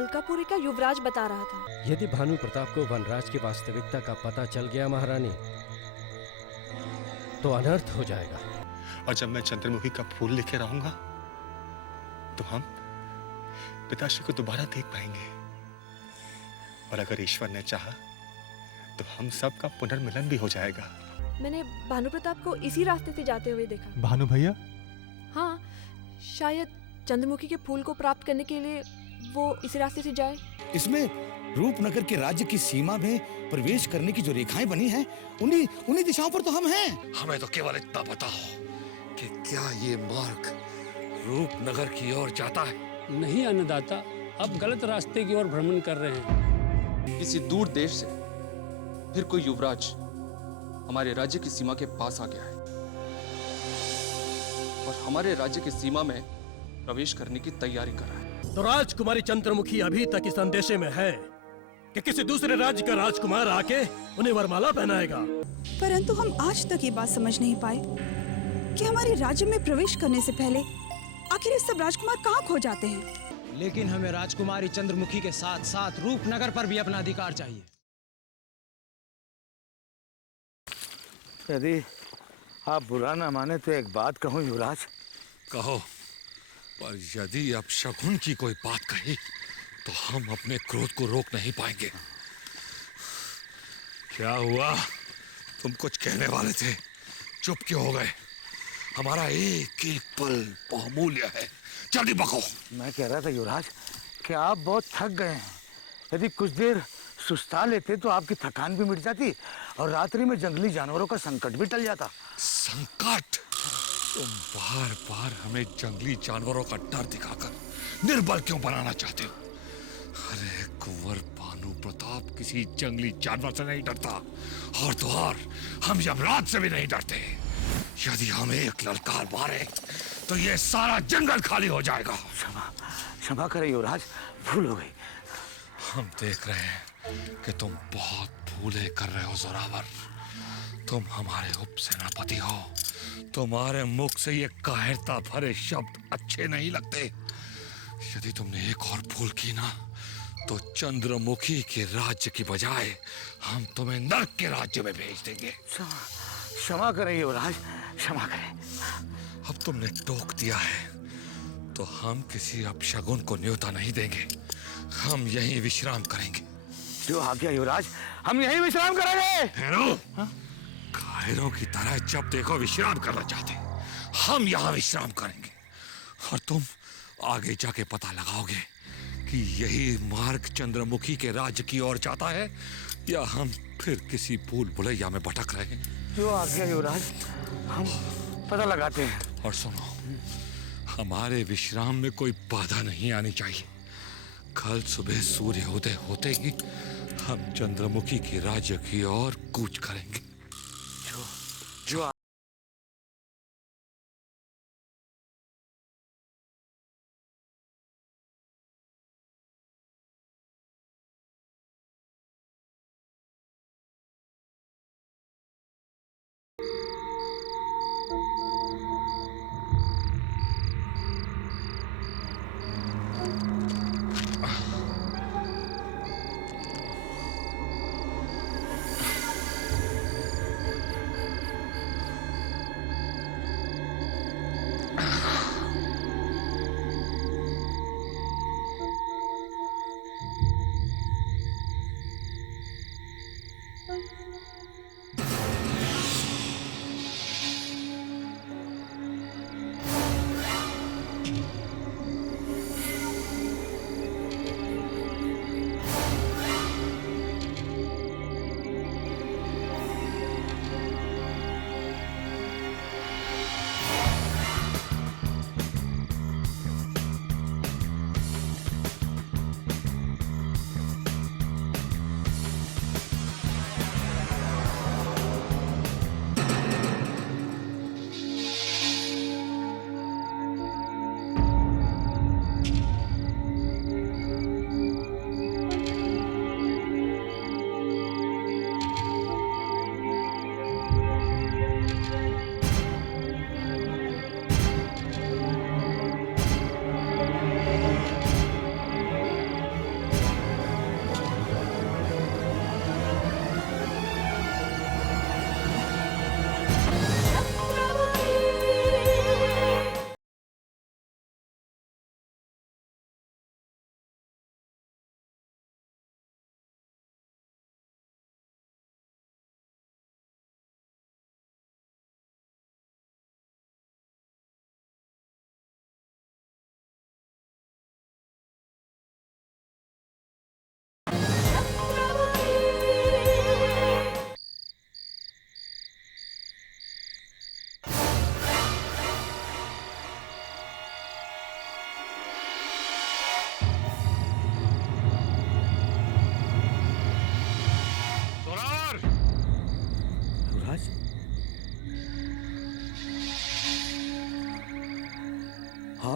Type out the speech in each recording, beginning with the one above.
अलकापुरी का युवराज बता रहा था। यदि भानु प्रताप को वनराज की वास्तविकता का पता चल गया महारानी, तो अनर्थ हो जाएगा। और जब मैं चंद्रमुखी का फूल लेकर आऊंगा तो हम पिताश्री को दोबारा देख पाएंगे। और अगर ईश्वर ने चाहा तो हम सब का पुनर्मिलन भी हो जाएगा। मैंने भानु प्रताप को इसी रास्ते से जाते हुए देखा। भानु भैया? हाँ, शायद चंद्रमुखी के फूल को प्राप्त करने के लिए वो इसी रास्ते से जाए। इसमें रूपनगर के राज्य की सीमा में प्रवेश करने की जो रेखाएं बनी हैं, उन्हीं दिशाओं पर तो हम हैं। हमें तो केवल इतना बताओ कि क्या ये मार्ग रूपनगर की ओर जाता है? नहीं अन्नदाता, अब गलत रास्ते की ओर भ्रमण कर रहे हैं। किसी दूर देश से फिर कोई युवराज हमारे राज्य की सीमा के पास आ गया है और हमारे राज्य की सीमा में प्रवेश करने की तैयारी कर रहा है। तो राजकुमारी चंद्रमुखी अभी तक इस अंदेशे में है कि किसी दूसरे राज्य का राजकुमार आके उन्हें वरमाला पहनाएगा। परंतु हम आज तक ये बात समझ नहीं पाए कि हमारे राज्य में प्रवेश करने से पहले आखिर ये सब राजकुमार कहाँ खो जाते हैं। लेकिन हमें राजकुमारी चंद्रमुखी के साथ साथ रूपनगर पर भी अपना अधिकार चाहिए। यदि आप बुरा न माने तो एक बात कहूं युवराज। कहो, पर यदि अब शकुन की कोई बात कही तो हम अपने क्रोध को रोक नहीं पाएंगे। क्या हुआ? तुम कुछ कहने वाले थे, चुप क्यों हो गए? हमारा एक एक पल बहुमूल्य है, जल्दी बको। मैं कह रहा था युवराज कि आप बहुत थक गए हैं। यदि कुछ देर सुस्ता लेते तो आपकी थकान भी मिट जाती और रात्रि में जंगली जानवरों का संकट भी टल जाता। संकट? तुम बार बार हमें जंगली जानवरों का डर दिखाकर निर्बल क्यों बनाना चाहते हो? अरे कुंवर भानु प्रताप किसी जंगली जानवर से नहीं डरता, और तो और हम यमराज से भी नहीं डरते। यदि हम एक ललकार मारे तो ये सारा जंगल खाली हो जाएगा। क्षमा करें युवराज, भूल हो गई। हम देख रहे हैं कि तुम बहुत भूले कर रहे हो जोरावर। तुम हमारे उपसेनापति हो, तुम्हारे मुख से ये कायरता भरे शब्द अच्छे नहीं लगते। यदि तुमने एक और भूल की ना तो चंद्रमुखी के राज्य की बजाय हम तुम्हें नरक के राज्य में भेज देंगे। क्षमा करें युवराज, क्षमा करें। अब तुमने टोक दिया है तो हम किसी अपशगुन को न्योता नहीं देंगे। हम यहीं विश्राम करेंगे। जो आज्ञा युवराज, हम यहीं विश्राम करेंगे। कायरों की तरह जब देखो विश्राम करना चाहते, हम यहाँ विश्राम करेंगे और तुम आगे जाके पता लगाओगे कि यही मार्ग चंद्रमुखी के राज्य की ओर जाता है या हम फिर किसी भूल भुलैया में भटक रहे हैं। जो आज्ञा युवराज, हम पता लगाते हैं। और सुनो, हमारे विश्राम में कोई बाधा नहीं आनी चाहिए। कल सुबह सूर्य उदय होते ही हम चंद्रमुखी के राज्य की ओर कूच करेंगे। जो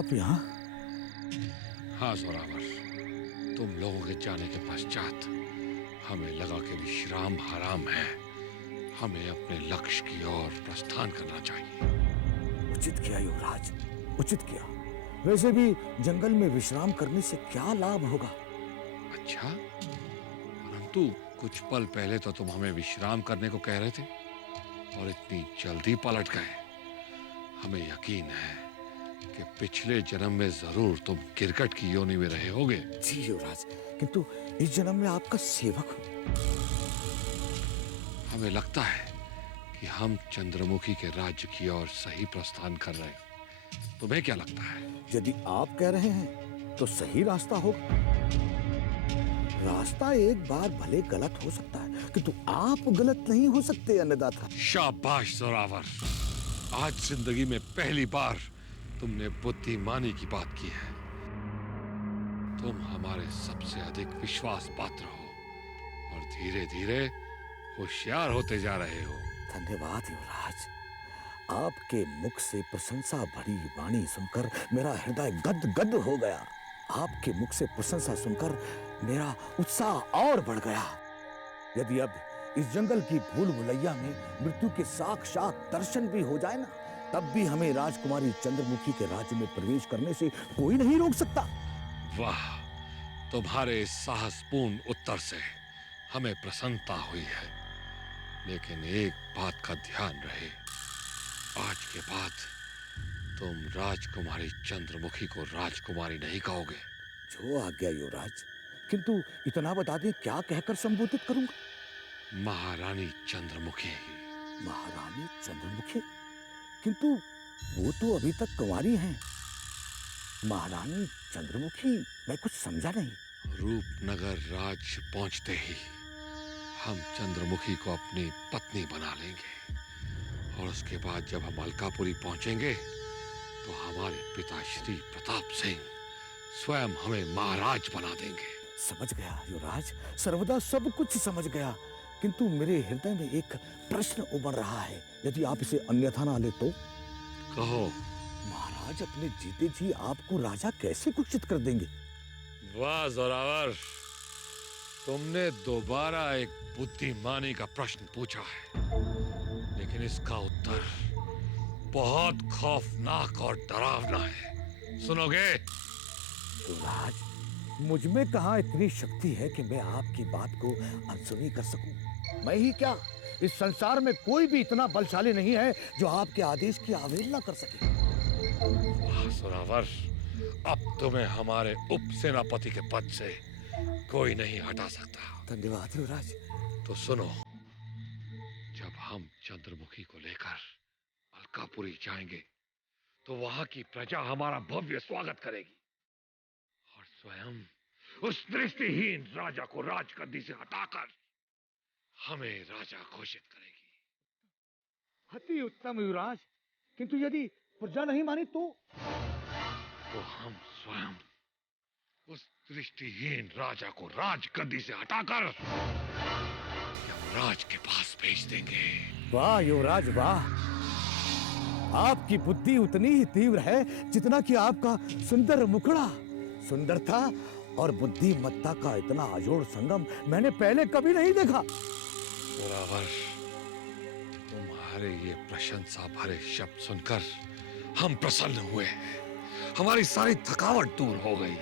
आप यहाँ? हाँ जोरावर, तुम लोगों के जाने के पश्चात हमें लगा कि विश्राम हराम है। हमें अपने लक्ष्य की ओर प्रस्थान करना चाहिए। उचित किया युवराज, उचित किया। वैसे भी जंगल में विश्राम करने से क्या लाभ होगा? अच्छा, परंतु कुछ पल पहले तो तुम हमें विश्राम करने को कह रहे थे और इतनी जल्दी पलट गए। हमें यकीन है कि पिछले जन्म में जरूर तुम गिरगिट की योनि में रहे होगे। जी युवराज, किंतु इस जन्म में आपका सेवक हूँ। हमें लगता है कि हम चंद्रमुखी के राज्य की ओर सही प्रस्थान कर रहे हैं। तुम्हें क्या लगता है? यदि आप कह रहे हैं तो सही रास्ता होगा। रास्ता एक बार भले गलत हो सकता है, किंतु आप गलत नहीं हो सकते अन्नदाता। शाबाश जोरावर, आज जिंदगी में पहली बार तुमने बुद्धिमानी की बात की है। तुम हमारे सबसे अधिक विश्वास पात्र हो और धीरे धीरे होशियार होते जा रहे हो। धन्यवाद युवराज, आपके मुख से प्रशंसा भरी वाणी सुनकर मेरा हृदय गद गद हो गया। आपके मुख से प्रशंसा सुनकर मेरा उत्साह और बढ़ गया। यदि अब इस जंगल की भूल भुलैया में मृत्यु के साक्षात दर्शन भी हो जाए ना, तब भी हमें राजकुमारी चंद्रमुखी के राज्य में प्रवेश करने से कोई नहीं रोक सकता। वाह, तुम्हारे इस साहसपूर्ण उत्तर से हमें प्रसन्नता हुई है। लेकिन एक बात का ध्यान रहे, आज के बाद तुम राजकुमारी चंद्रमुखी को राजकुमारी नहीं कहोगे। जो आज्ञा युवराज, किंतु इतना बता दें क्या कहकर संबोधित करूंगा? महारानी चंद्रमुखी। महारानी चंद्रमुखी? किंतु वो तो अभी तक कुंवारी हैं। महारानी चंद्रमुखी, मैं कुछ समझा नहीं। रूपनगर राज पहुंचते ही हम चंद्रमुखी को अपनी पत्नी बना लेंगे और उसके बाद जब हम अलकापुरी पहुंचेंगे तो हमारे पिता श्री प्रताप सिंह स्वयं हमें महाराज बना देंगे। समझ गया युवराज, सर्वदा सब कुछ समझ गया, किंतु मेरे हृदय में एक प्रश्न उमड़ रहा है। यदि आप इसे अन्यथा ना ले तो? कहो। महाराज अपने जीते जी आपको राजा कैसे घोषित कर देंगे? वाह जोरावर, तुमने दोबारा एक बुद्धिमानी का प्रश्न पूछा है, लेकिन इसका उत्तर बहुत खौफनाक और डरावना है। सुनोगे? युवराज, मुझ में कहाँ इतनी शक्ति है कि मैं आपकी बात को अनसुनी कर सकूं? मैं ही क्या, इस संसार में कोई भी इतना बलशाली नहीं है जो आपके आदेश की अवहेलना कर सके। वाह जोरावर, अब तुम्हें हमारे उप सेनापति के पद से कोई नहीं हटा सकता। धन्यवाद युवराज। तो सुनो, जब हम चंद्रमुखी को लेकर अलकापुरी जाएंगे तो वहां की प्रजा हमारा भव्य स्वागत करेगी और स्वयं उस दृष्टिहीन राजा को राजगद्दी से हटाकर हमें राजा घोषित करेगी। अति उत्तम युवराज, किंतु यदि प्रजा नहीं मानी तो? तो हम स्वयं उस दृष्टिहीन राजा को राजगद्दी से हटाकर यमराज के पास भेज देंगे। वाह युवराज वाह, आपकी बुद्धि उतनी ही तीव्र है जितना कि आपका सुंदर मुखड़ा। सुंदरता और बुद्धिमत्ता का इतना अजोड़ संगम मैंने पहले कभी नहीं देखा। जोरावर, तुम्हारे ये प्रशंसा भरे शब्द सुनकर हम प्रसन्न हुए। हमारी सारी थकावट दूर हो गई।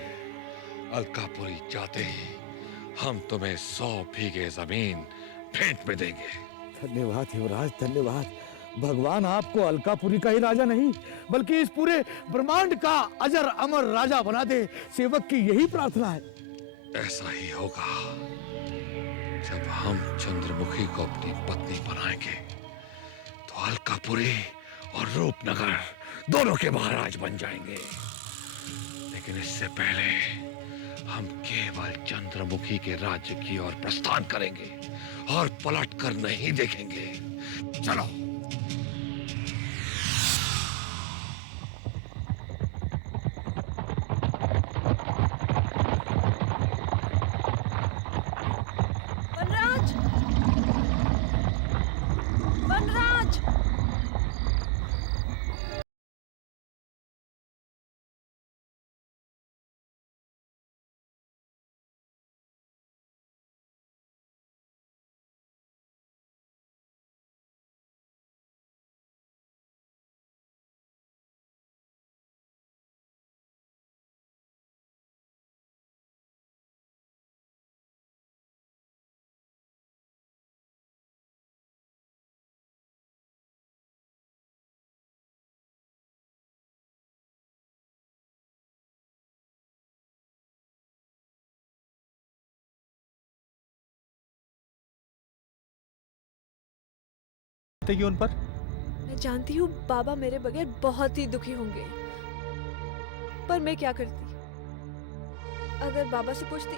अलकापुरी जाते ही हम तुम्हें 100 बीघे जमीन भेंट में देंगे। धन्यवाद युवराज, धन्यवाद। भगवान आपको अलकापुरी का ही राजा नहीं बल्कि इस पूरे ब्रह्मांड का अजर अमर राजा बना दे, सेवक की यही प्रार्थना है। ऐसा ही होगा। जब हम चंद्रमुखी को अपनी पत्नी बनाएंगे तो अलकापुरी और रूपनगर दोनों के महाराज बन जाएंगे। लेकिन इससे पहले हम केवल चंद्रमुखी के राज्य की ओर प्रस्थान करेंगे और पलट कर नहीं देखेंगे। चलो। देगी उन पर? मैं जानती हूँ बाबा मेरे बगैर बहुत ही दुखी होंगे, पर मैं क्या करती? अगर बाबा से पूछती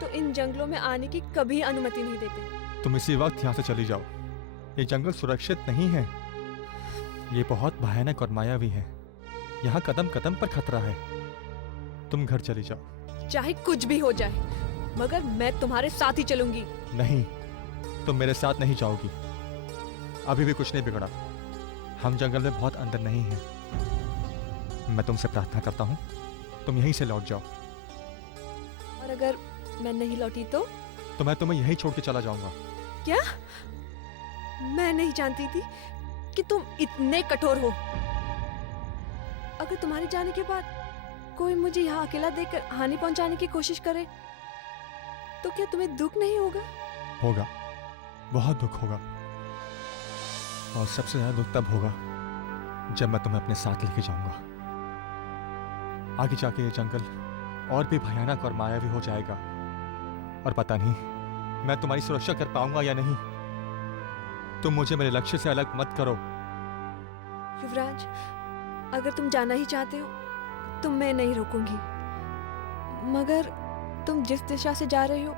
तो इन जंगलों में आने की कभी अनुमति नहीं देते। तुम इसी वक्त यहाँ से चली जाओ। ये जंगल सुरक्षित नहीं है। ये बहुत भयानक और मायावी है। यहाँ कदम कदम पर खतरा है। तुम घर चली जाओ। चाहे कुछ भी हो जाए, मगर मैं तुम्हारे साथ ही चलूंगी। नहीं, तुम मेरे साथ नहीं जाओगी। अभी भी कुछ नहीं बिगड़ा। हम जंगल में बहुत अंदर नहीं हैं। मैं तुमसे प्रार्थना करता हूँ, तुम यहीं से लौट जाओ। और अगर मैं नहीं लौटी तो मैं तुम्हें यहीं छोड़ के चला जाऊंगा। क्या? मैं नहीं जानती थी कि तुम इतने कठोर हो। अगर तुम्हारे जाने के बाद कोई मुझे यहाँ अकेला देखकर हानि पहुंचाने की कोशिश करे तो क्या तुम्हें दुख नहीं होगा? होगा, बहुत दुख होगा। और सबसे ज्यादा दुख तब होगा जब मैं तुम्हें अपने साथ लेके जाऊंगा। आगे जाके ये जंगल और भी भयानक और मायावी हो जाएगा, और पता नहीं मैं तुम्हारी सुरक्षा कर पाऊंगा या नहीं। तुम मुझे मेरे लक्ष्य से अलग मत करो। युवराज, अगर तुम जाना ही चाहते हो तो मैं नहीं रोकूंगी, मगर तुम जिस दिशा से जा रहे हो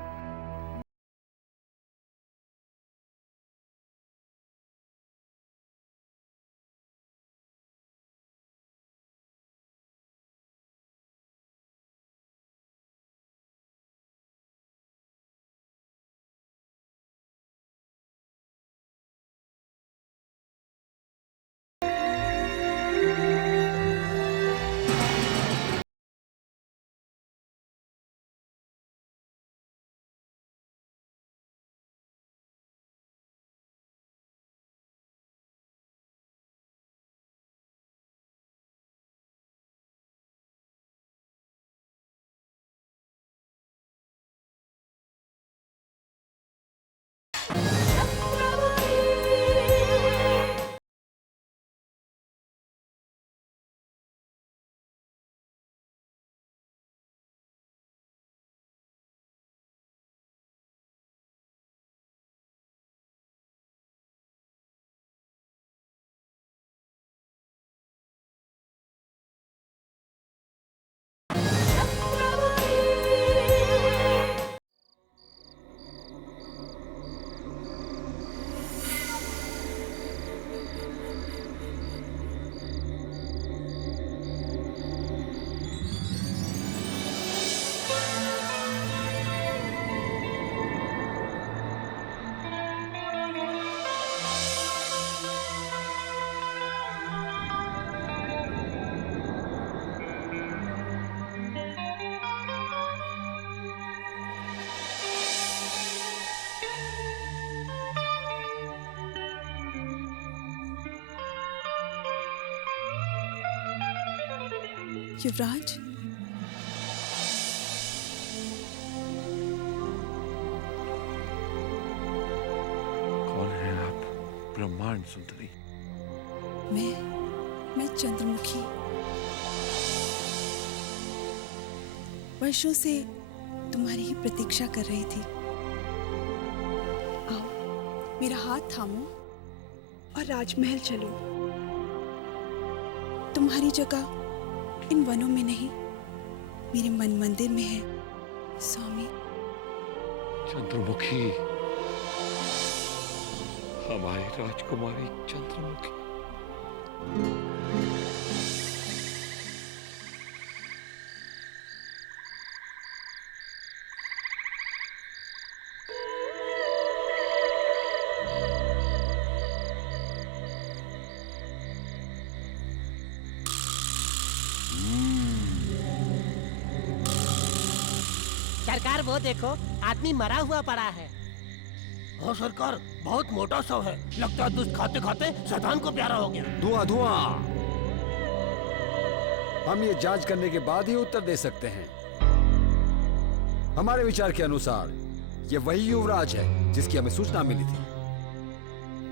युवराज, कौन है आप, ब्रह्मांड सुंदरी? मैं चंद्रमुखी। वर्षों से तुम्हारी ही प्रतीक्षा कर रही थी। आओ, मेरा हाथ थामो और राजमहल चलो। तुम्हारी जगह इन वनों में नहीं, मेरे मन मंदिर में है स्वामी। चंद्रमुखी, हमारी राजकुमारी चंद्रमुखी। सरकार वो देखो, आदमी मरा हुआ पड़ा है। हाँ सरकार, बहुत मोटा शव है। लगता है दूध खाते खाते शैतान को प्यारा हो गया। धुआं धुआं। हम ये जांच करने के बाद ही उत्तर दे सकते हैं। हमारे विचार के अनुसार ये वही युवराज है जिसकी हमें सूचना मिली थी,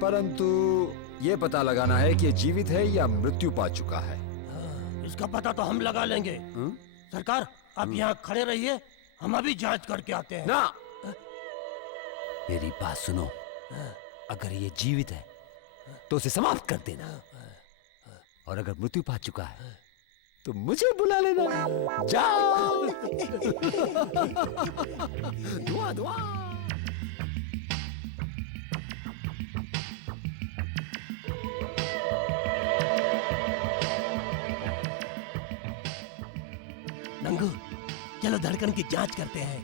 परंतु ये पता लगाना है कि ये जीवित है या मृत्यु पा चुका है। इसका पता तो हम लगा लेंगे। सरकार, आप यहाँ खड़े रहिए, हम अभी जांच करके आते हैं। ना, मेरी बात सुनो। अगर ये जीवित है तो उसे समाप्त कर देना, और अगर मृत्यु पा चुका है तो मुझे बुला लेना। जाओ। धुआं धुआं। नंगू, चलो धड़कन की जांच करते हैं।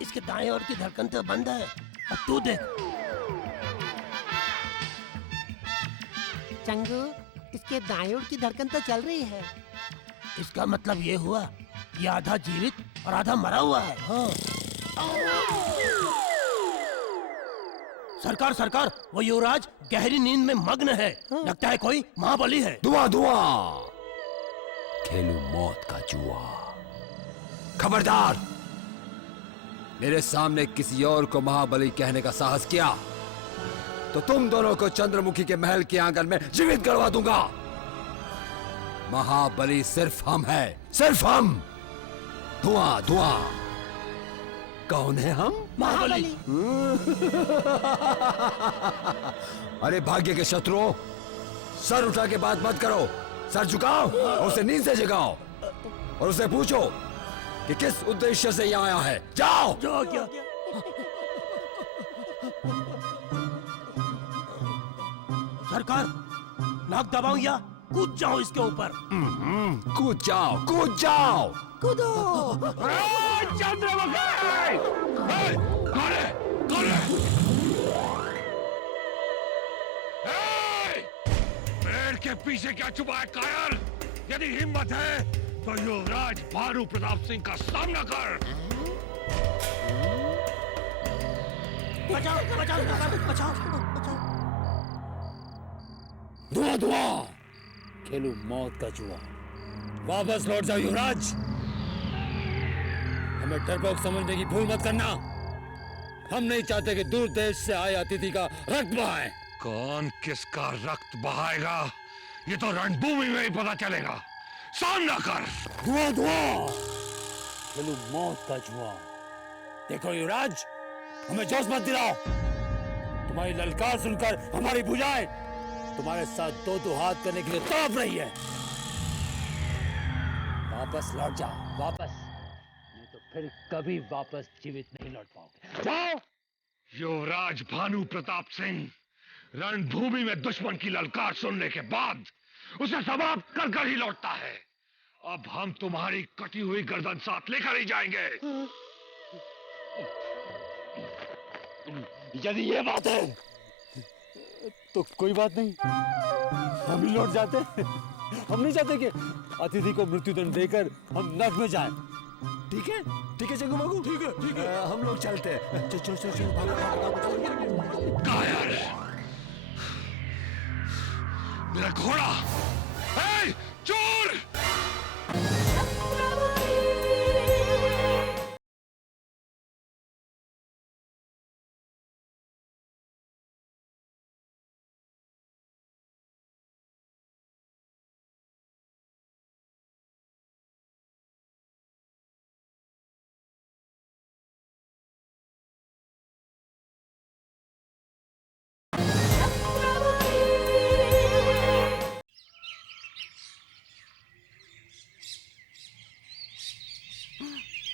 इसके दाएं ओर की धड़कन तो बंद है, अब तू देख। चंगू, इसके दाएं ओर की धड़कन तो चल रही है। इसका मतलब ये हुआ, ये आधा जीवित और आधा मरा हुआ है। हाँ। सरकार सरकार, वो युवराज गहरी नींद में मग्न है। लगता है कोई महाबली है। धुआं धुआं। खेलू मौत का जुआ। खबरदार, मेरे सामने किसी और को महाबली कहने का साहस किया तो तुम दोनों को चंद्रमुखी के महल के आंगन में जीवित करवा दूंगा। महाबली सिर्फ हम हैं, सिर्फ हम। धुआं धुआं। कौन है हम? महाबली। अरे भाग्य के शत्रुओं, सर उठा के बात मत करो। सर झुकाओ और उसे नींद से जगाओ और उसे पूछो कि किस उद्देश्य से यहाँ आया है। जाओ। जो क्या? सरकार, नाक दबाऊं या कूद जाओ इसके ऊपर? कूद जाओ, कूद जाओ। कूदो। चंद्रमुखी! कौन है? कौन है? पेड़ के पीछे क्या छुपा है कायर? यदि हिम्मत है तो युवराज भानु प्रताप सिंह का सामना कर। बचाओ बचाओ बचाओ बचाओ। धुआं धुआं। खेलू मौत का जुआ। वापस लौट जाओ युवराज। हमें डरपोक समझने की भूल मत करना। हम नहीं चाहते कि दूर देश से आए अतिथि का रक्त बहाए। कौन किसका रक्त बहाएगा ये तो रणभूमि में ही पता चलेगा। सामना कर। धुआं धुआं। खेलू मौत का जुआ। देखो युवराज, हमें जोश मत दिलाओ। तुम्हारी ललकार सुनकर हमारी भुजाएं तुम्हारे साथ दो दो हाथ करने के लिए तड़प रही है। वापस लौट जाओ, वापस, नहीं तो फिर कभी वापस जीवित नहीं लौट पाओगे। जाओ। युवराज भानु प्रताप सिंह रणभूमि में दुश्मन की ललकार सुनने के बाद उसे समाप्त कर कर ही लौटता है। अब हम तुम्हारी कटी हुई गर्दन साथ लेकर ही जाएंगे। यदि ये बात है तो कोई बात नहीं, हम ही लौट जाते। हम नहीं चाहते कि अतिथि को मृत्युदंड देकर हम नरक में जाएं। ठीक है, ठीक है जग्गू बाबू, ठीक है, ठीक है। हम लोग चलते हैं। चलो चलो चलो, भागो भागो। कायर, मेरा घोड़ा! ए, चोर!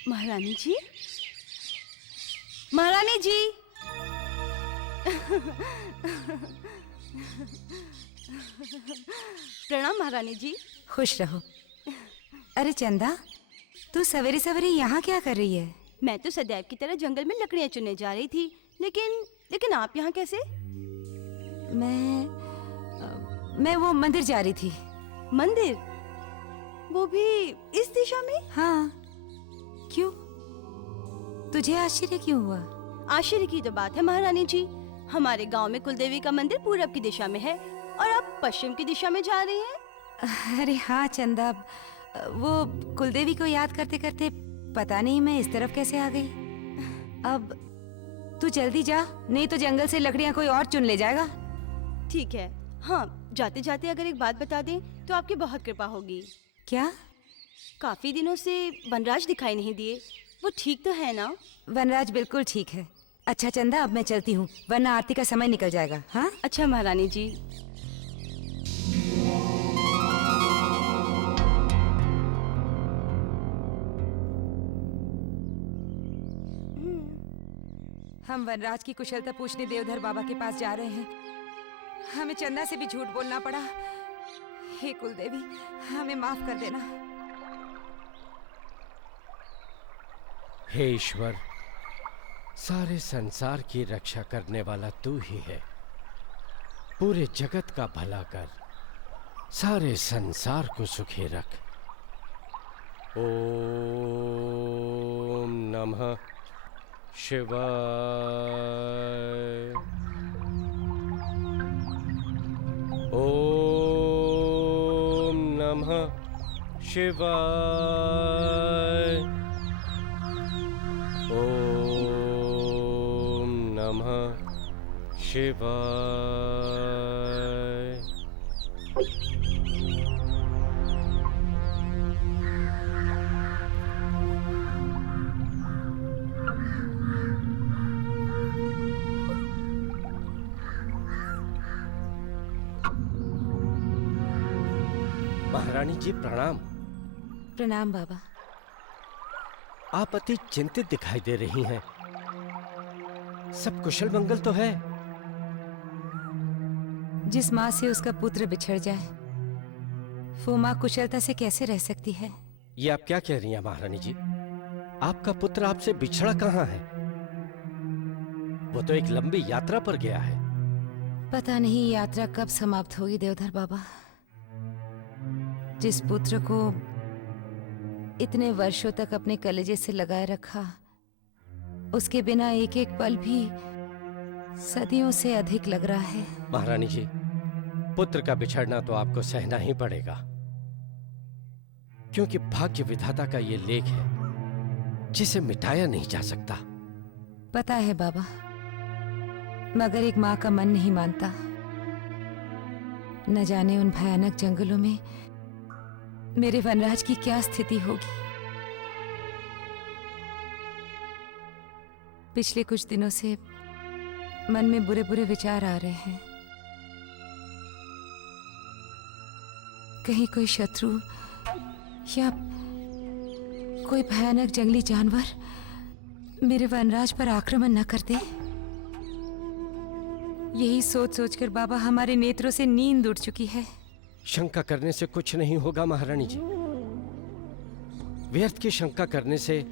महारानी जी, महारानी जी। प्रणाम महारानी जी। खुश रहो। अरे चंदा, तू सवेरे सवेरे यहाँ क्या कर रही है? मैं तो सदैव की तरह जंगल में लकड़ियाँ चुनने जा रही थी, लेकिन आप यहाँ कैसे? मैं वो मंदिर जा रही थी। मंदिर? वो भी इस दिशा में? हाँ। क्यों? तुझे आश्चर्य क्यों हुआ? आश्चर्य की तो बात है महारानी जी। हमारे गांव में कुलदेवी का मंदिर पूरब की दिशा में है और आप पश्चिम की दिशा में जा रही हैं। अरे हाँ चंदा, वो कुलदेवी को याद करते करते पता नहीं मैं इस तरफ कैसे आ गई। अब तू जल्दी जा, नहीं तो जंगल से लकड़ियाँ कोई और चुन ले जाएगा। ठीक है। हाँ, जाते जाते अगर एक बात बता दें तो आपकी बहुत कृपा होगी। क्या? काफी दिनों से वनराज दिखाई नहीं दिए, वो ठीक तो है ना? वनराज बिल्कुल ठीक है। अच्छा चंदा, अब मैं चलती हूँ वरना आरती का समय निकल जाएगा। हाँ अच्छा महारानी जी। हम वनराज की कुशलता पूछने देवधर बाबा के पास जा रहे हैं। हमें चंदा से भी झूठ बोलना पड़ा। हे कुलदेवी, हमें माफ कर देना। हे ईश्वर, सारे संसार की रक्षा करने वाला तू ही है। पूरे जगत का भला कर, सारे संसार को सुखी रख। ओम नमः शिवाय। ओम नमः शिवाय। ओम नमः शिवाय। महारानी जी प्रणाम। प्रणाम बाबा। आप अति चिंतित दिखाई दे रही हैं। सब कुशल मंगल तो है? जिस माँ से उसका पुत्र बिछड़ जाए, वो माँ कुशलता से कैसे रह सकती है? ये आप क्या कह रही हैं महारानी जी? आपका पुत्र आपसे बिछड़ा कहाँ है? वो तो एक लंबी यात्रा पर गया है। पता नहीं यात्रा कब समाप्त होगी देवधर बाबा। जिस पुत्र को इतने वर्षों तक अपने कलेजे से लगाए रखा, उसके बिना एक एक पल भी सदियों से अधिक लग रहा है। महारानी जी, पुत्र का बिछड़ना तो आपको सहना ही पड़ेगा, क्योंकि भाग्य विधाता का ये लेख है जिसे मिटाया नहीं जा सकता। पता है बाबा, मगर एक माँ का मन नहीं मानता। न जाने उन भयानक जंगलों में मेरे वनराज की क्या स्थिति होगी। पिछले कुछ दिनों से मन में बुरे बुरे विचार आ रहे हैं। कहीं कोई शत्रु या कोई भयानक जंगली जानवर मेरे वनराज पर आक्रमण न कर दे। यही सोच सोचकर बाबा हमारे नेत्रों से नींद उड़ चुकी है। शंका करने से कुछ नहीं होगा महारानी जी। व्यर्थ की शंका करने से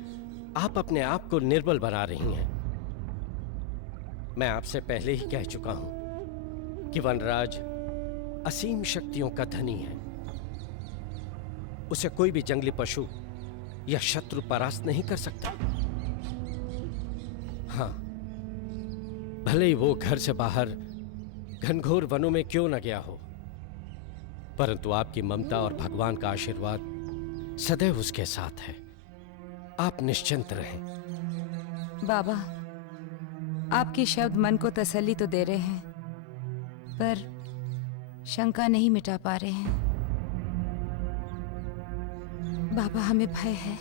आप अपने आप को निर्बल बना रही हैं। मैं आपसे पहले ही कह चुका हूं कि वनराज असीम शक्तियों का धनी है। उसे कोई भी जंगली पशु या शत्रु परास्त नहीं कर सकता। हाँ, भले ही वो घर से बाहर घनघोर वनों में क्यों न गया हो, परंतु आपकी ममता और भगवान का आशीर्वाद सदैव उसके साथ है। आप निश्चिंत रहें। बाबा, आपके शब्द मन को तसल्ली तो दे रहे हैं, पर शंका नहीं मिटा पा रहे हैं। बाबा, हमें भय है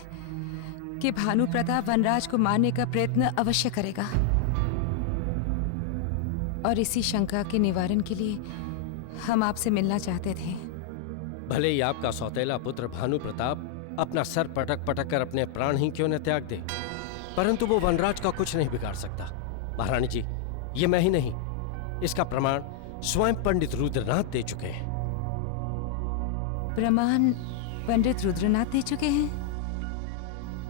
कि भानु प्रताप वनराज को मारने का प्रयत्न अवश्य करेगा, और इसी शंका के निवारण के लिए हम आपसे मिलना चाहते थे। भले ही आपका सौतेला पुत्र भानु प्रताप अपना सर पटक पटक कर अपने प्राण ही क्यों न त्याग दे, परंतु वो वनराज का कुछ नहीं बिगाड़ सकता। महारानी जी, ये मैं ही नहीं, इसका प्रमाण स्वयं पंडित रुद्रनाथ दे चुके हैं। प्रमाण पंडित रुद्रनाथ दे चुके हैं?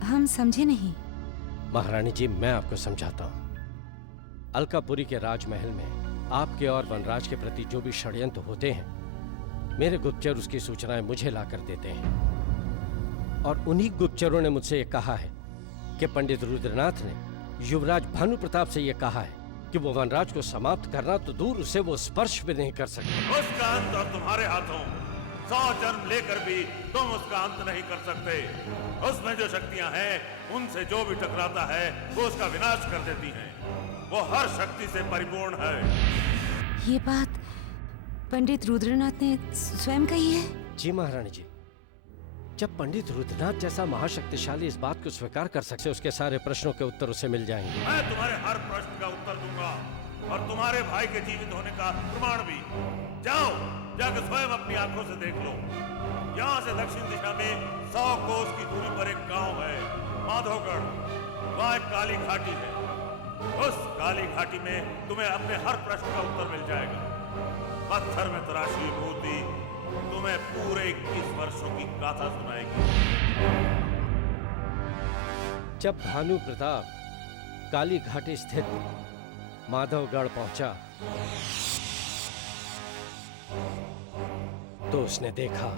हम समझे नहीं। महारानी जी, मैं आपको समझाता हूं। अलकापुरी के राजमहल में आपके और वनराज के प्रति जो भी षड्यंत्र होते हैं, मेरे गुप्तचर उसकी सूचनाएं मुझे लाकर देते हैं, और उन्हीं गुप्तचरों ने मुझसे यह कहा है कि पंडित रुद्रनाथ ने युवराज भानु प्रताप से यह कहा है कि वो वनराज को समाप्त करना तो दूर, उसे वो स्पर्श भी नहीं कर सकते। उसका अंत अब तुम्हारे हाथों। 100 जन्म लेकर भी तुम उसका अंत नहीं कर सकते। उसमें जो शक्तियां हैं, उनसे जो भी टकराता है वो उसका विनाश कर देती हैं। वो हर शक्ति से परिपूर्ण है। ये बात पंडित रुद्रनाथ ने स्वयं कही है? जी महारानी जी, जब पंडित रुद्रनाथ जैसा महाशक्तिशाली इस बात को स्वीकार कर सकते, उसके सारे प्रश्नों के उत्तर उसे मिल जाएंगे। मैं तुम्हारे हर प्रश्न का उत्तर दूंगा और तुम्हारे भाई के जीवित होने का प्रमाण भी। जाओ, जाकर स्वयं अपनी आंखों से देख लो। यहाँ से दक्षिण दिशा में 100 कोस की दूरी पर एक गांव है, माधवगढ़। वहाँ एक काली घाटी है। उस काली घाटी में तुम्हें अपने हर प्रश्न का उत्तर मिल जाएगा। पत्थर में तराशी मूर्ति तुम्हें पूरे 21 वर्षों की गाथा सुनाएगी। जब भानु प्रताप काली घाटी स्थित माधवगढ़ पहुंचा तो उसने देखा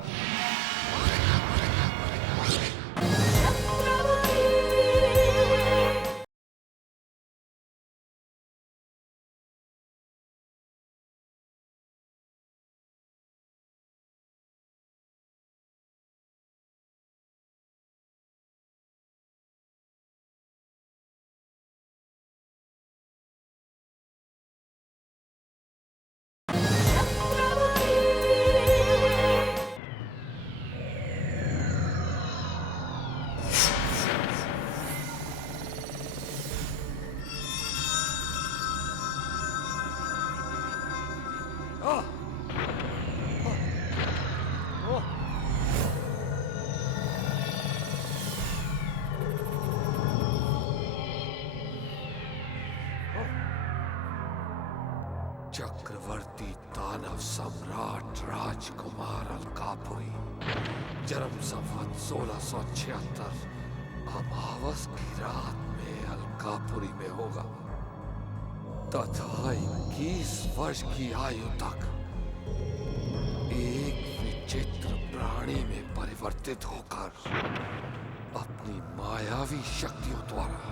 चक्रवर्ती दानव सम्राट राजकुमार अलकापुरी, जन्म संवत 1676, अमावस की रात में अलकापुरी में होगा तथा 21 वर्ष की आयु तक एक विचित्र प्राणी में परिवर्तित होकर अपनी मायावी शक्तियों द्वारा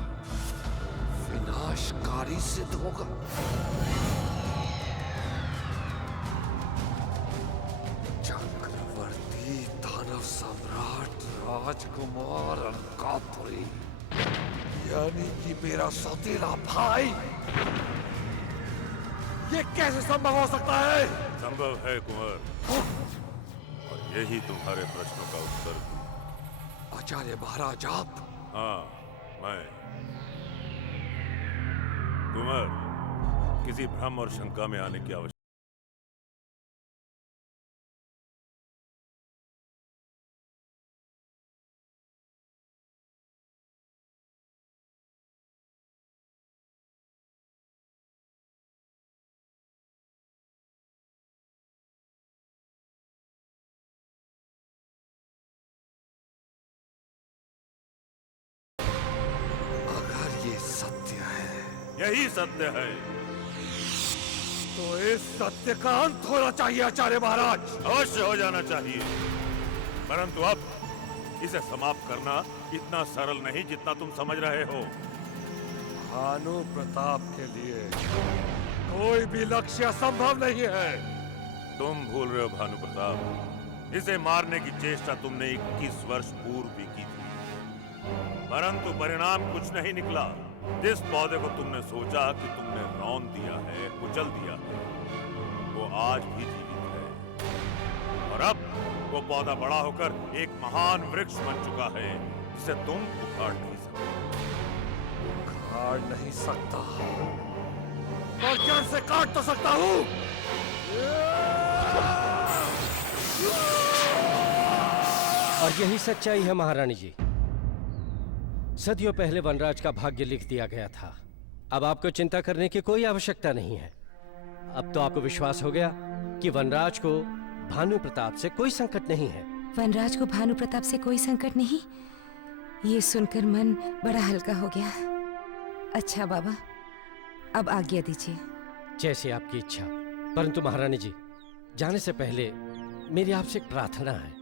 विनाशकारी सिद्ध होगा। चक्रवर्ती दानव सम्राट राजकुमार अलकापुरी, यानी कि मेरा सौतेला भाई, ये कैसे संभव हो सकता है? संभव है कुंवर, और यही तुम्हारे प्रश्नों का उत्तर। आचार्य महाराज आप? हाँ, मैं। कुंवर, किसी भ्रम और शंका में आने की आवश्यकता यही सत्य है तो इस सत्य का अंत होना चाहिए आचार्य महाराज। अवश्य हो जाना चाहिए, परंतु अब इसे समाप्त करना इतना सरल नहीं जितना तुम समझ रहे हो। भानु प्रताप के लिए कोई भी लक्ष्य असंभव नहीं है। तुम भूल रहे हो भानु प्रताप, इसे मारने की चेष्टा तुमने 21 वर्ष पूर्व भी की थी, परंतु परिणाम कुछ नहीं निकला। जिस पौधे को तुमने सोचा कि तुमने रौंद दिया है, कुचल दिया है, वो आज भी जीवित है, और अब वो पौधा बड़ा होकर एक महान वृक्ष बन चुका है जिसे तुम उखाड़ नहीं सकते। उखाड़ नहीं सकता, और जड़ से काट तो सकता हूँ। और यही सच्चाई है महारानी जी। सदियों पहले वनराज का भाग्य लिख दिया गया था। अब आपको चिंता करने की कोई आवश्यकता नहीं है। अब तो आपको विश्वास हो गया कि वनराज को भानु प्रताप से कोई संकट नहीं है। वनराज को भानु प्रताप से कोई संकट नहीं? ये सुनकर मन बड़ा हल्का हो गया। अच्छा बाबा, अब आज्ञा दीजिए। जैसे आपकी इच्छा। परंतु महारानी जी, जाने से पहले मेरी आपसे एक प्रार्थना है,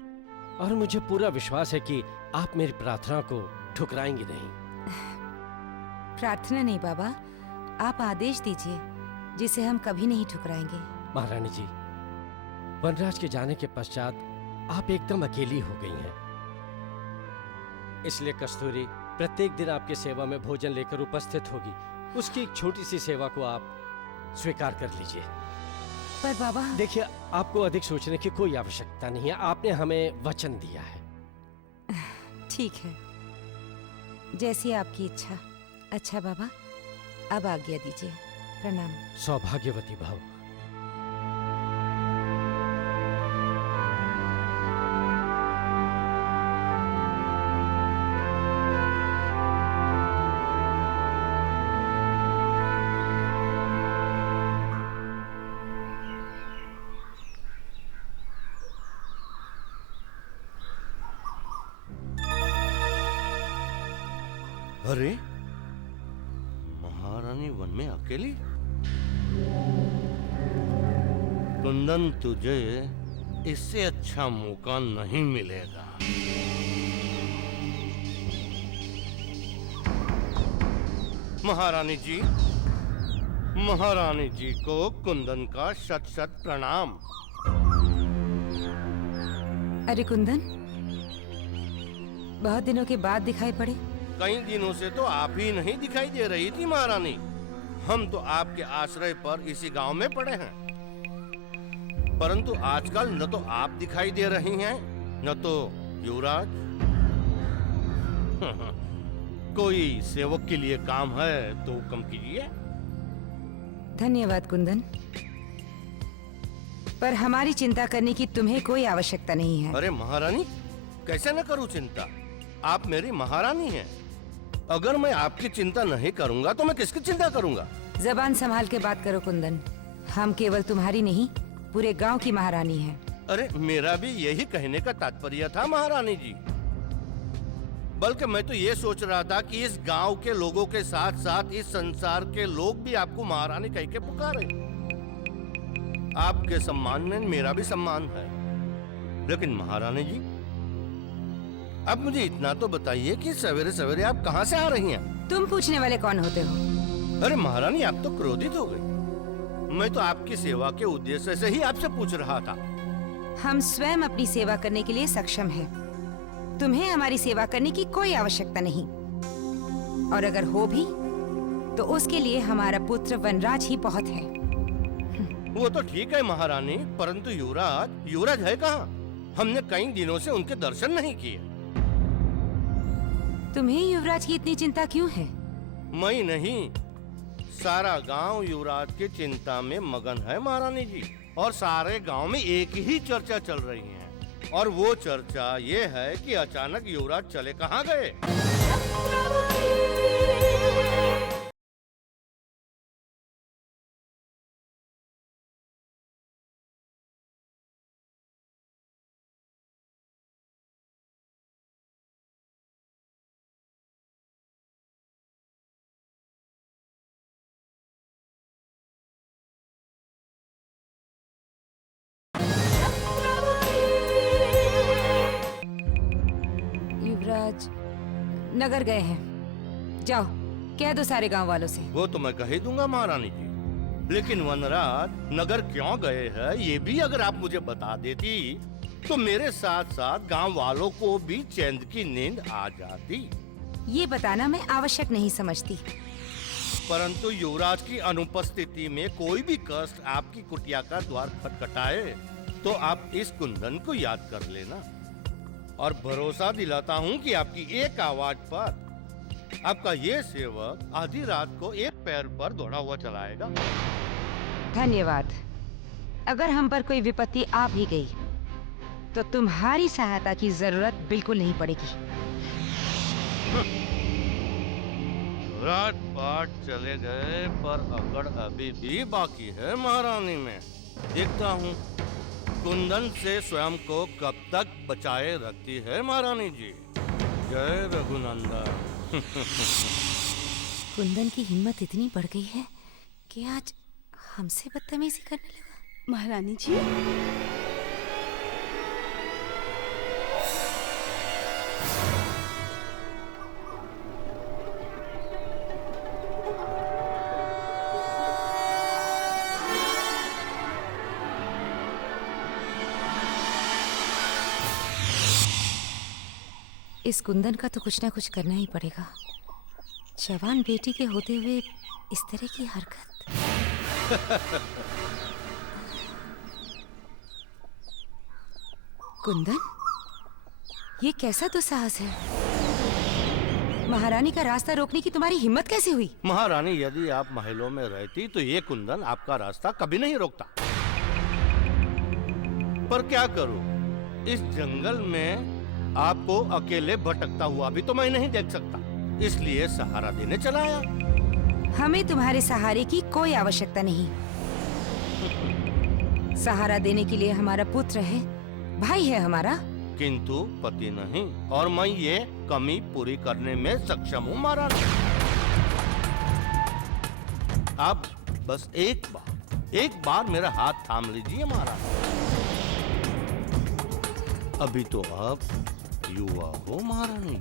और मुझे पूरा विश्वास है कि आप मेरी प्रार्थना को ठुकराएंगे नहीं। प्रार्थना नहीं बाबा, आप आदेश दीजिए जिसे हम कभी नहीं ठुकराएंगे। महारानी जी, वनराज के जाने के पश्चात आप एकदम अकेली हो गई हैं। इसलिए कस्तूरी प्रत्येक दिन आपकी सेवा में भोजन लेकर उपस्थित होगी। उसकी एक छोटी सी सेवा को आप स्वीकार कर लीजिए। पर बाबा, देखिए, आपको अधिक सोचने की कोई आवश्यकता नहीं है। आपने हमें वचन दिया है, ठीक है, जैसी आपकी इच्छा। अच्छा बाबा, अब आज्ञा दीजिए। प्रणाम। सौभाग्यवती भव। अरे, महारानी वन में अकेली? कुंदन, तुझे इससे अच्छा मौका नहीं मिलेगा। महारानी जी, महारानी जी को कुंदन का शत शत प्रणाम। अरे कुंदन, बहुत दिनों के बाद दिखाई पड़े। कई दिनों से तो आप ही नहीं दिखाई दे रही थी महारानी। हम तो आपके आश्रय पर इसी गांव में पड़े हैं, परंतु आजकल न तो आप दिखाई दे रही हैं, न तो युवराज। कोई सेवक के लिए काम है तो हुक्म कीजिए। धन्यवाद कुंदन, पर हमारी चिंता करने की तुम्हें कोई आवश्यकता नहीं है। अरे महारानी, कैसे न करूं चिंता? आप मेरी महारानी हैं। अगर मैं आपकी चिंता नहीं करूंगा तो मैं किसकी चिंता करूंगा? जबान संभाल के बात करो कुंदन। हम केवल तुम्हारी नहीं, पूरे गांव की महारानी हैं। अरे मेरा भी यही कहने का तात्पर्य था महारानी जी। बल्कि मैं तो ये सोच रहा था कि इस गांव के लोगों के साथ साथ इस संसार के लोग भी आपको महारानी कह के पुकारे। आपके सम्मान में मेरा भी सम्मान है। लेकिन महारानी जी, अब मुझे इतना तो बताइए कि सवेरे सवेरे आप कहाँ से आ रही हैं? तुम पूछने वाले कौन होते हो? अरे महारानी, आप तो क्रोधित हो गई। मैं तो आपकी सेवा के उद्देश्य से ही आपसे पूछ रहा था। हम स्वयं अपनी सेवा करने के लिए सक्षम हैं। तुम्हें हमारी सेवा करने की कोई आवश्यकता नहीं, और अगर हो भी तो उसके लिए हमारा पुत्र वनराज ही बहुत है। वो तो ठीक है महारानी, परंतु युवराज है कहाँ? हमने कई दिनों से उनके दर्शन नहीं किए। तुम्हें युवराज की इतनी चिंता क्यों है? मैं नहीं, सारा गांव युवराज की चिंता में मगन है महारानी जी। और सारे गांव में एक ही चर्चा चल रही है, और वो चर्चा ये है कि अचानक युवराज चले कहाँ गए। नगर गए हैं। जाओ कह दो सारे गांव वालों से। वो तो मैं कह ही दूंगा महारानी जी, लेकिन वनराज नगर क्यों गए हैं ये भी अगर आप मुझे बता देती तो मेरे साथ साथ गांव वालों को भी चैन की नींद आ जाती। ये बताना मैं आवश्यक नहीं समझती, परंतु युवराज की अनुपस्थिति में कोई भी कष्ट आपकी कुटिया का द्वार खटखटाए तो आप इस कुंदन को याद कर लेना, और भरोसा दिलाता हूँ कि आपकी एक आवाज पर आपका ये सेवक आधी रात को एक पैर पर दौड़ा हुआ चलाएगा। धन्यवाद। अगर हम पर कोई विपत्ति आ भी गई तो तुम्हारी सहायता की जरूरत बिल्कुल नहीं पड़ेगी। रात पाठ चले गए, पर अकड़ अभी भी बाकी है महारानी में। देखता हूँ कुंदन से स्वयं को कब तक बचाए रखती है महारानी जी। जय रघुनंदन। कुंदन की हिम्मत इतनी बढ़ गई है कि आज हमसे बदतमीजी करने लगा। महारानी जी, इस कुंदन का तो कुछ ना कुछ करना ही पड़ेगा। जवान बेटी के होते हुए इस तरह की हरकत। कुंदन, ये कैसा दुस्साहस है? महारानी का रास्ता रोकने की तुम्हारी हिम्मत कैसे हुई? महारानी, यदि आप महलों में रहती तो ये कुंदन आपका रास्ता कभी नहीं रोकता। पर क्या करूं, इस जंगल में आपको अकेले भटकता हुआ भी तो मैं नहीं देख सकता, इसलिए सहारा देने चला आया। हमें तुम्हारे सहारे की कोई आवश्यकता नहीं। सहारा देने के लिए हमारा पुत्र है, भाई है हमारा, किंतु पति नहीं, और मैं ये कमी पूरी करने में सक्षम हूँ महारानी। आप बस एक बार मेरा हाथ थाम लीजिए महारानी। अभी तो आप युवा हो महारानी,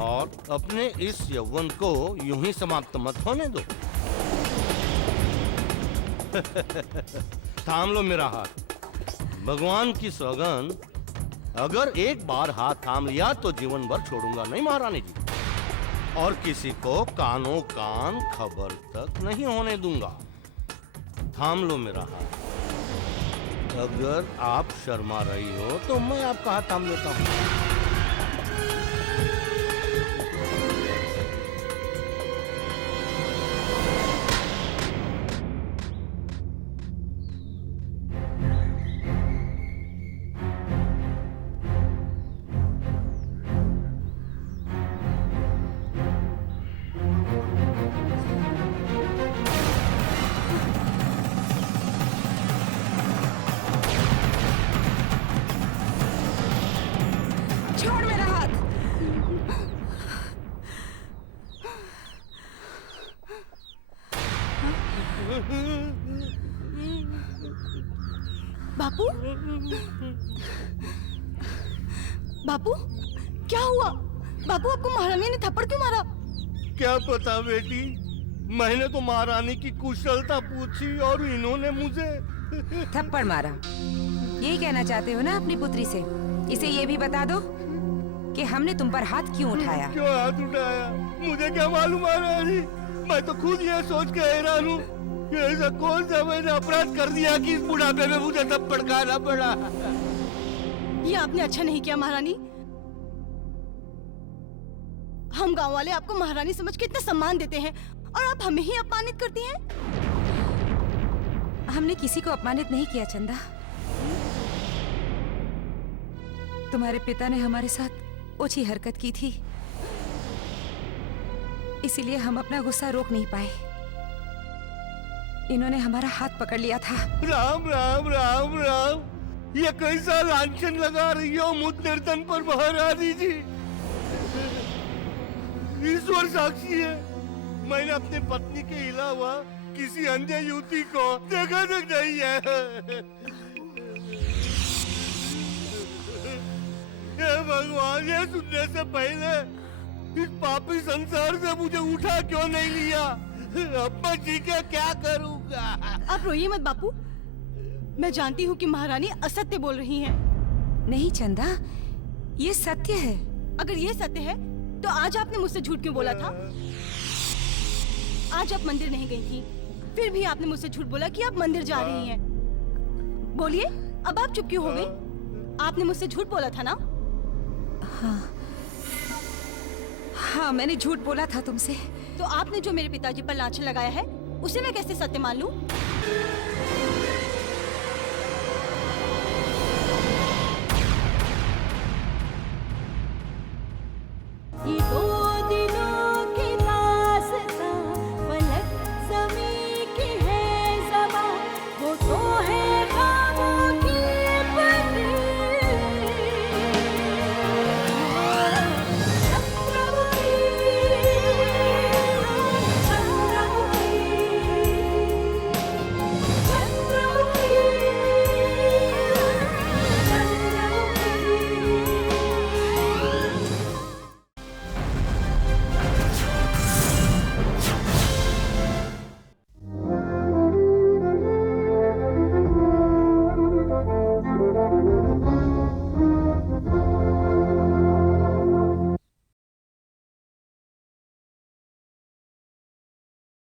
और अपने इस यौवन को यूं ही समाप्त मत होने दो। थाम लो मेरा हाथ, भगवान की सौगंध, अगर एक बार हाथ थाम लिया तो जीवन भर छोड़ूंगा नहीं महारानी जी, और किसी को कानों कान खबर तक नहीं होने दूंगा। थाम लो मेरा हाथ। अगर आप शर्मा रही हो तो मैं आपका हाथ थाम लेता हूँ। छोड़ मेरा हाथ। बापू, बापू क्या हुआ? बापू, आपको महारानी ने थप्पड़ क्यों मारा? क्या पता बेटी, मैंने तो महारानी की कुशलता पूछी और इन्होंने मुझे थप्पड़ मारा। यही कहना चाहते हो ना अपनी पुत्री से? इसे ये भी बता दो कि हमने तुम पर हाथ क्यों उठाया। क्यों हाथ उठाया, मुझे क्या मालूम महारानी। मैं तो खुद ये सोच के हैरान हूँ कि ऐसा कौन सा मैंने अपराध कर दिया कि इस बुढ़ापे में मुझे थप्पड़ खाना पड़ा। ये आपने अच्छा नहीं किया महारानी। हम गांव वाले आपको महारानी समझ के इतना सम्मान देते हैं और आप हमें ही अपमानित करती हैं। हमने किसी को अपमानित नहीं किया चंदा। तुम्हारे पिता ने हमारे साथ ओछी हरकत की थी, इसीलिए हम अपना गुस्सा रोक नहीं पाए। इन्होंने हमारा हाथ पकड़ लिया था। राम राम राम राम, ये कैसा लांछन लगा रही हो मुझ निर्धन पर महारानी जी। ईश्वर साक्षी है, मैंने अपनी पत्नी के अलावा किसी अन्य युवती को देखा तक नहीं है। हे भगवान, ये सुनने से पहले इस पापी संसार से मुझे उठा क्यों नहीं लिया? अब मैं जी के क्या करूंगा? आप रोइए मत बापू, मैं जानती हूँ कि महारानी असत्य बोल रही हैं। नहीं चंदा, ये सत्य है। अगर ये सत्य है तो आज आपने मुझसे झूठ क्यों बोला था? आज आप मंदिर नहीं गई थी, फिर भी आपने मुझसे झूठ बोला कि आप मंदिर जा रही हैं। बोलिए, अब आप चुप क्यों हो गई? आपने मुझसे झूठ बोला था ना? हाँ, मैंने झूठ बोला था तुमसे। तो आपने जो मेरे पिताजी पर लांछन लगाया है, उसे मैं कैसे सत्य मान लूं?